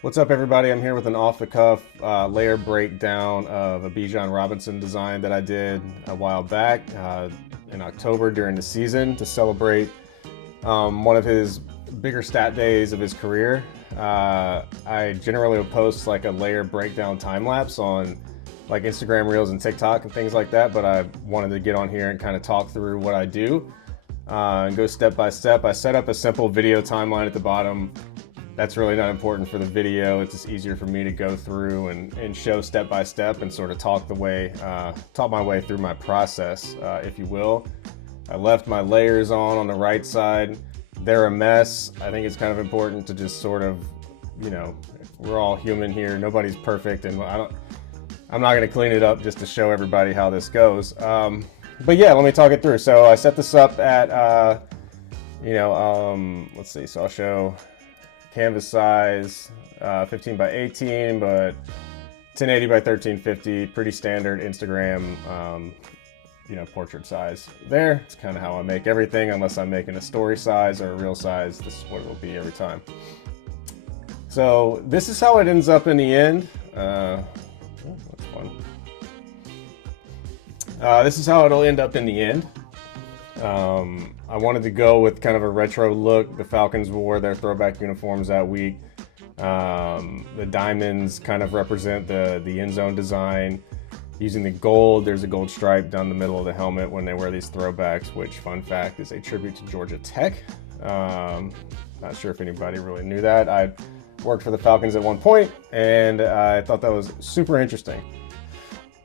What's up, everybody? I'm here with an off-the-cuff layer breakdown of a Bijan Robinson design that I did a while back in October during the season to celebrate one of his bigger stat days of his career. I generally will post like a layer breakdown time lapse on like Instagram Reels and TikTok and things like that, but I wanted to get on here and kind of talk through what I do and go step by step. I set up a simple video timeline at the bottom. That's really not important for the video. It's just easier for me to go through and show step by step and sort of talk my way through my process, if you will. I left my layers on the right side. They're a mess. I think it's kind of important to just sort of, we're all human here. Nobody's perfect, and I'm not going to clean it up just to show everybody how this goes. But yeah, let me talk it through. So I set this up at, let's see. So I'll show canvas size, 15 by 18, but 1080 by 1350, pretty standard Instagram, portrait size there. It's kind of how I make everything, unless I'm making a story size or a real size. This is what it will be every time. So this is how it ends up in the end. That's fun. This is how it'll end up in the end. I wanted to go with kind of a retro look. The Falcons wore their throwback uniforms that week. The diamonds kind of represent the end zone design. Using the gold, there's a gold stripe down the middle of the helmet when they wear these throwbacks, which, fun fact, is a tribute to Georgia Tech. Not sure if anybody really knew that. I worked for the Falcons at one point, and I thought that was super interesting.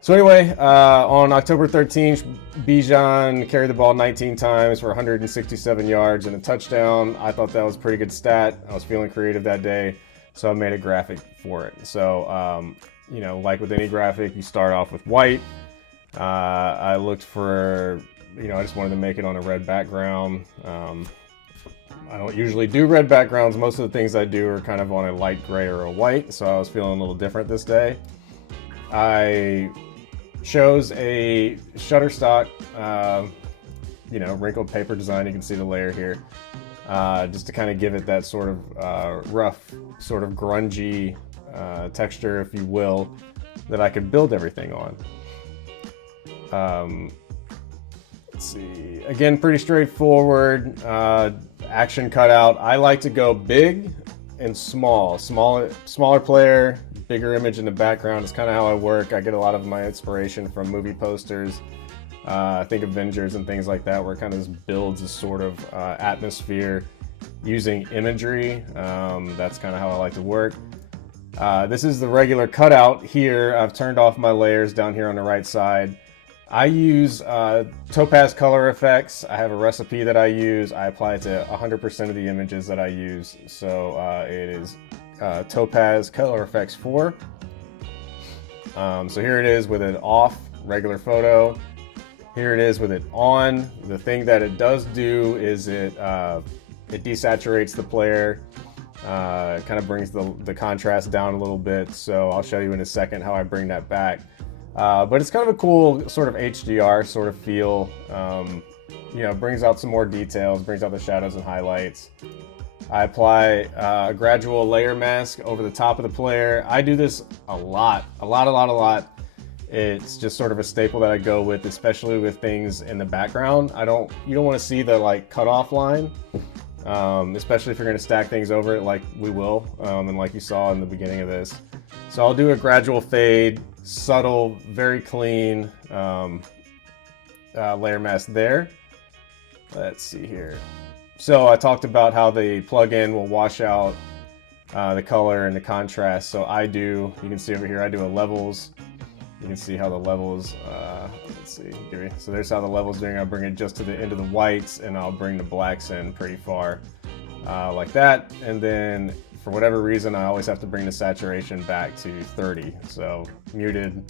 So anyway, on October 13th, Bijan carried the ball 19 times for 167 yards and a touchdown. I thought that was a pretty good stat. I was feeling creative that day, so I made a graphic for it. So, like with any graphic, you start off with white. I looked for, I just wanted to make it on a red background. I don't usually do red backgrounds. Most of the things I do are kind of on a light gray or a white, so I was feeling a little different this day. I chose a Shutterstock, wrinkled paper design. You can see the layer here, just to kind of give it that sort of rough, sort of grungy texture, if you will, that I could build everything on. Let's see. Again, pretty straightforward. Action cutout. I like to go big and small. Smaller player, bigger image in the background is kind of how I work. I get a lot of my inspiration from movie posters. I think Avengers and things like that, where it kind of just builds a sort of atmosphere using imagery. That's kind of how I like to work. This is the regular cutout here. I've turned off my layers down here on the right side. I use Topaz color effects. I have a recipe that I use. I apply it to 100% of the images that I use. So it is Topaz color effects 4. So here it is with it off, regular photo. Here it is with it on. The thing that it does do is it desaturates the player. Kind of brings the contrast down a little bit. So I'll show you in a second how I bring that back. But it's kind of a cool sort of HDR sort of feel. Brings out some more details, brings out the shadows and highlights. I apply a gradual layer mask over the top of the player. I do this a lot. It's just sort of a staple that I go with, especially with things in the background. You don't want to see the like cutoff line, especially if you're going to stack things over it like we will, and like you saw in the beginning of this. So I'll do a gradual fade, subtle, very clean layer mask there. Let's see here. So I talked about how the plugin will wash out the color and the contrast. So you can see over here, I do a levels. You can see how the levels, let's see, so there's how the levels doing. I bring it just to the end of the whites, and I'll bring the blacks in pretty far, like that. And then for whatever reason, I always have to bring the saturation back to 30. So muted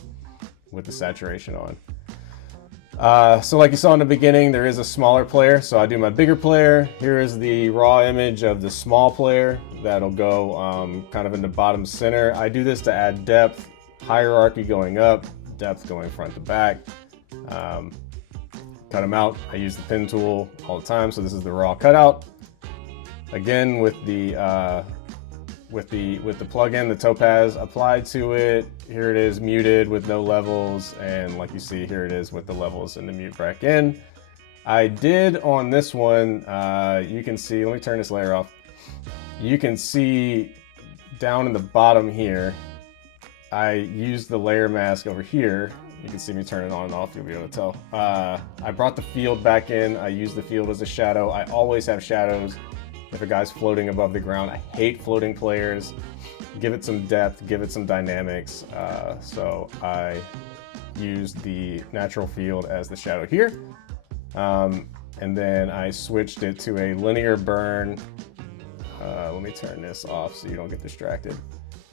with the saturation on. So like you saw in the beginning, there is a smaller player. So I do my bigger player. Here is the raw image of the small player that'll go kind of in the bottom center. I do this to add depth, hierarchy going up, depth going front to back. Cut them out. I use the pen tool all the time. So this is the raw cutout. Again, with the with the plugin, the Topaz applied to it. Here it is muted with no levels, and like you see, here it is with the levels and the mute back in. I did on this one, you can see, let me turn this layer off. You can see down in the bottom here, I used the layer mask over here. You can see me turn it on and off, you'll be able to tell. I brought the field back in. I used the field as a shadow. I always have shadows if a guy's floating above the ground. I hate floating players. Give it some depth, give it some dynamics. So I used the natural field as the shadow here. And then I switched it to a linear burn. Let me turn this off so you don't get distracted.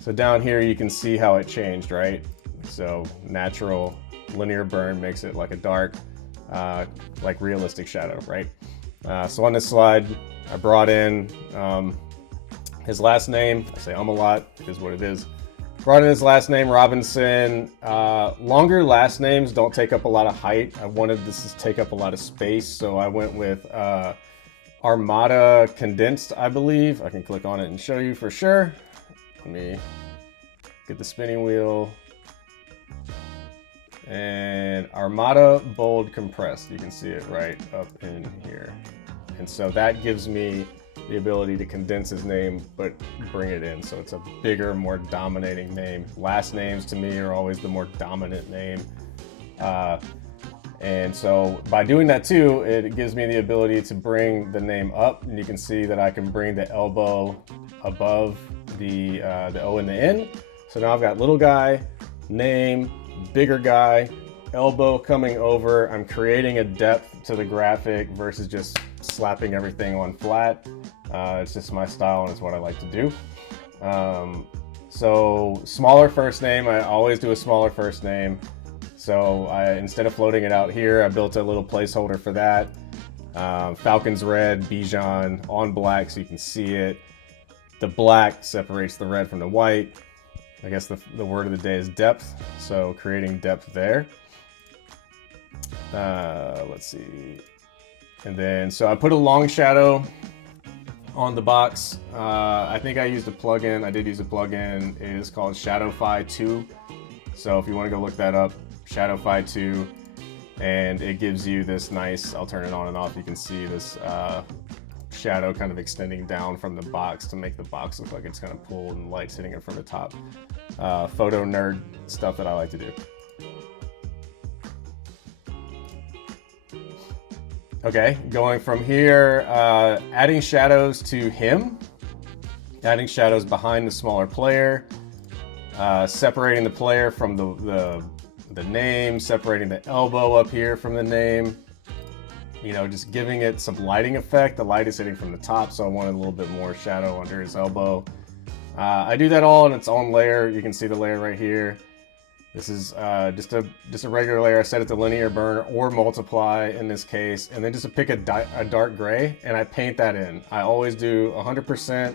So down here you can see how it changed, right? So natural linear burn makes it like a dark, like realistic shadow, right? So on this slide, I brought in his last name. I say a lot, it is what it is. Brought in his last name, Robinson. Longer last names don't take up a lot of height. I wanted this to take up a lot of space, so I went with Armada Condensed, I believe. I can click on it and show you for sure. Let me get the spinning wheel. And Armada Bold Compressed. You can see it right up in here. And so that gives me the ability to condense his name, but bring it in. So it's a bigger, more dominating name. Last names to me are always the more dominant name. And so by doing that too, it gives me the ability to bring the name up, and you can see that I can bring the elbow above the O and the N. So now I've got little guy, name, bigger guy, elbow coming over. I'm creating a depth to the graphic versus just slapping everything on flat. It's just my style and it's what I like to do. So smaller first name, I always do a smaller first name. So instead of floating it out here, I built a little placeholder for that. Falcon's red, Bijan on black so you can see it. The black separates the red from the white. I guess the word of the day is depth. So creating depth there. Let's see. And then, so I put a long shadow on the box. I think I used a plugin. I did use a plugin. It is called Shadowfy 2. So if you want to go look that up, Shadowfy 2, and it gives you this nice, I'll turn it on and off, you can see this shadow kind of extending down from the box to make the box look like it's kind of pulled and light's hitting it from the top. Photo nerd stuff that I like to do. Okay, going from here, adding shadows to him, adding shadows behind the smaller player, separating the player from the name, separating the elbow up here from the name, you know, just giving it some lighting effect. The light is hitting from the top, so I wanted a little bit more shadow under his elbow. I do that all in its own layer. You can see the layer right here. This is just a regular layer. I set it to linear burn or multiply in this case, and then just pick a dark gray and I paint that in. I always do 100%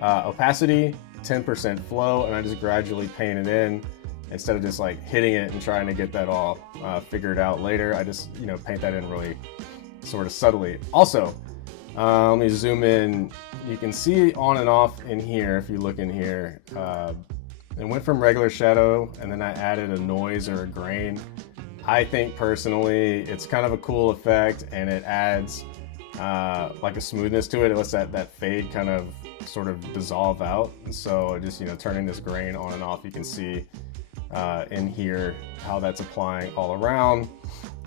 opacity, 10% flow, and I just gradually paint it in instead of just like hitting it and trying to get that all figured out later. I just, you know, paint that in really sort of subtly. Also, let me zoom in. You can see on and off in here, if you look in here, it went from regular shadow and then I added a noise or a grain. I think personally it's kind of a cool effect, and it adds like a smoothness to it. It lets that fade kind of sort of dissolve out. And so just, you know, turning this grain on and off, you can see in here how that's applying all around.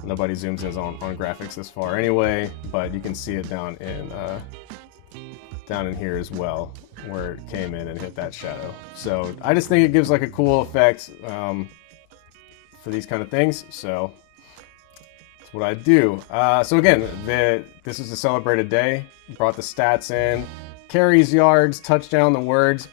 Nobody zooms in on graphics this far anyway, but you can see it down in here as well, where it came in and hit that shadow. So I just think it gives like a cool effect for these kind of things. So that's what I do. So again, this is a celebrated day. Brought the stats in, carries, yards, touchdown, the words,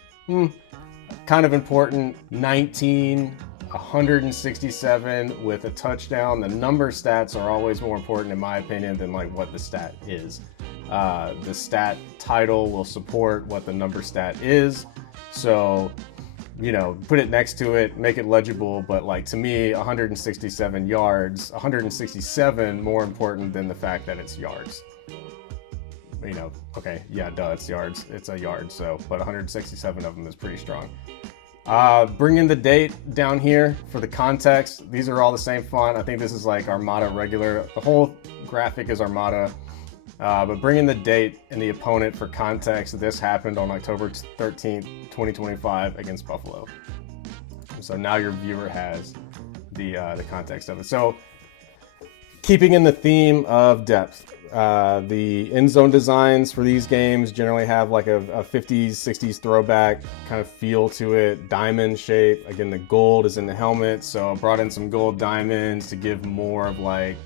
kind of important. 19, 167 with a touchdown. The number stats are always more important in my opinion than like what the stat is. The stat title will support what the number stat is. So, you know, put it next to it, make it legible. But like, to me, 167 yards, 167 more important than the fact that it's yards. you know, okay, yeah, duh, it's yards. It's a yard, so, but 167 of them is pretty strong. Bring in the date down here for the context. These are all the same font. I think this is like Armada regular. The whole graphic is Armada. But bring in the date and the opponent for context. This happened on October 13th, 2025 against Buffalo. So now your viewer has the context of it. So keeping in the theme of depth, the end zone designs for these games generally have like a 50s, 60s throwback kind of feel to it, diamond shape. Again, the gold is in the helmet, so I brought in some gold diamonds to give more of like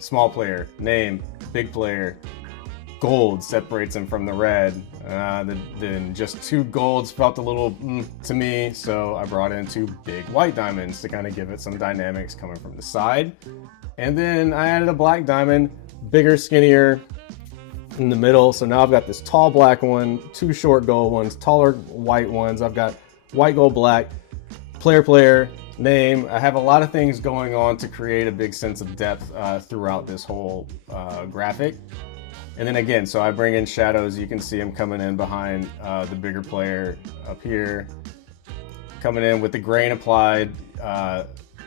small player, name, big player. Gold separates them from the red. Then just 2 golds felt a little to me, so I brought in 2 big white diamonds to kind of give it some dynamics coming from the side. And then I added a black diamond, bigger, skinnier in the middle. So now I've got this tall black one, 2 short gold ones, taller white ones. I've got white, gold, black, player, name. I have a lot of things going on to create a big sense of depth throughout this whole graphic. And then again, so I bring in shadows. You can see them coming in behind the bigger player up here, coming in with the grain applied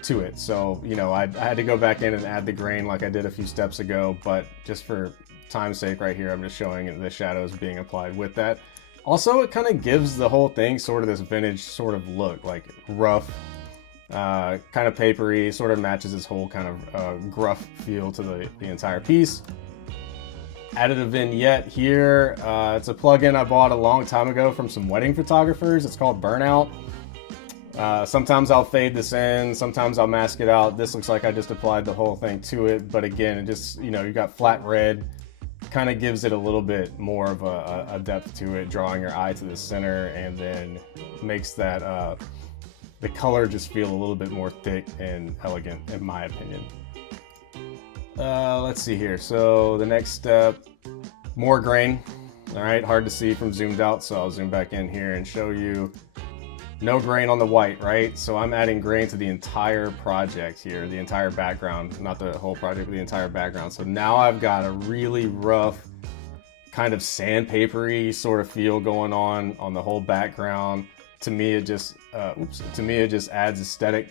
to it. So, you know, I had to go back in and add the grain like I did a few steps ago, but just for time's sake right here, I'm just showing the shadows being applied with that. Also, it kind of gives the whole thing sort of this vintage sort of look, like rough, kind of papery, sort of matches this whole kind of gruff feel to the entire piece. Added a vignette here. It's a plugin I bought a long time ago from some wedding photographers. It's called Burnout. Sometimes I'll fade this in, sometimes I'll mask it out. This looks like I just applied the whole thing to it, but again, it just, you know, you got flat red, kind of gives it a little bit more of a depth to it, drawing your eye to the center, and then makes that the color just feel a little bit more thick and elegant, in my opinion. Let's see here. So the next step, more grain. All right, hard to see from zoomed out, so I'll zoom back in here and show you. No grain on the white, right? So I'm adding grain to the entire project here, the entire background, not the whole project, but the entire background. So now I've got a really rough, kind of sandpapery sort of feel going on the whole background. To me, it just, adds aesthetic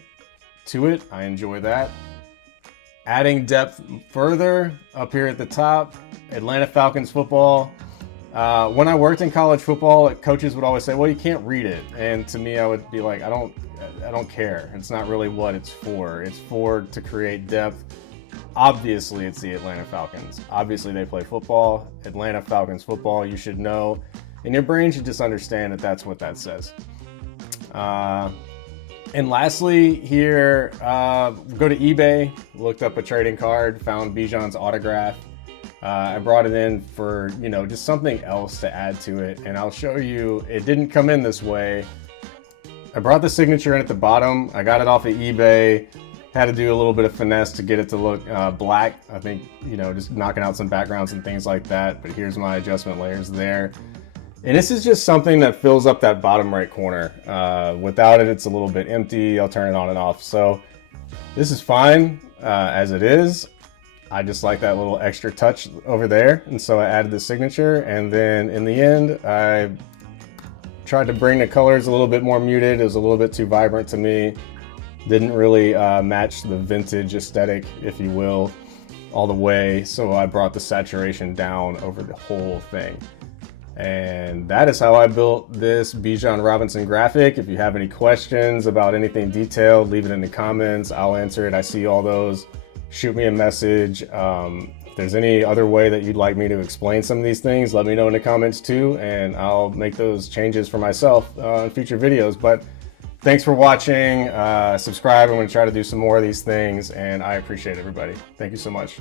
to it. I enjoy that. Adding depth further up here at the top, Atlanta Falcons football. When I worked in college football, coaches would always say, well, you can't read it. And to me, I would be like, I don't care. It's not really what it's for. It's to create depth. Obviously, it's the Atlanta Falcons. Obviously, they play football. Atlanta Falcons football, you should know. And your brain should just understand that that's what that says. And lastly here, go to eBay, looked up a trading card, found Bijan's autograph. I brought it in for, you know, just something else to add to it. And I'll show you, it didn't come in this way. I brought the signature in at the bottom. I got it off of eBay. Had to do a little bit of finesse to get it to look black. I think, you know, just knocking out some backgrounds and things like that. But here's my adjustment layers there. And this is just something that fills up that bottom right corner. Without it, it's a little bit empty. I'll turn it on and off. So this is fine as it is. I just like that little extra touch over there. And so I added the signature. And then in the end, I tried to bring the colors a little bit more muted. It was a little bit too vibrant to me. Didn't really match the vintage aesthetic, if you will, all the way. So I brought the saturation down over the whole thing. And that is how I built this Bijan Robinson graphic. If you have any questions about anything detailed, leave it in the comments. I'll answer it. I see all those. Shoot me a message. If there's any other way that you'd like me to explain some of these things, let me know in the comments too, and I'll make those changes for myself in future videos. But thanks for watching. Subscribe. I'm going to try to do some more of these things, and I appreciate everybody. Thank you so much.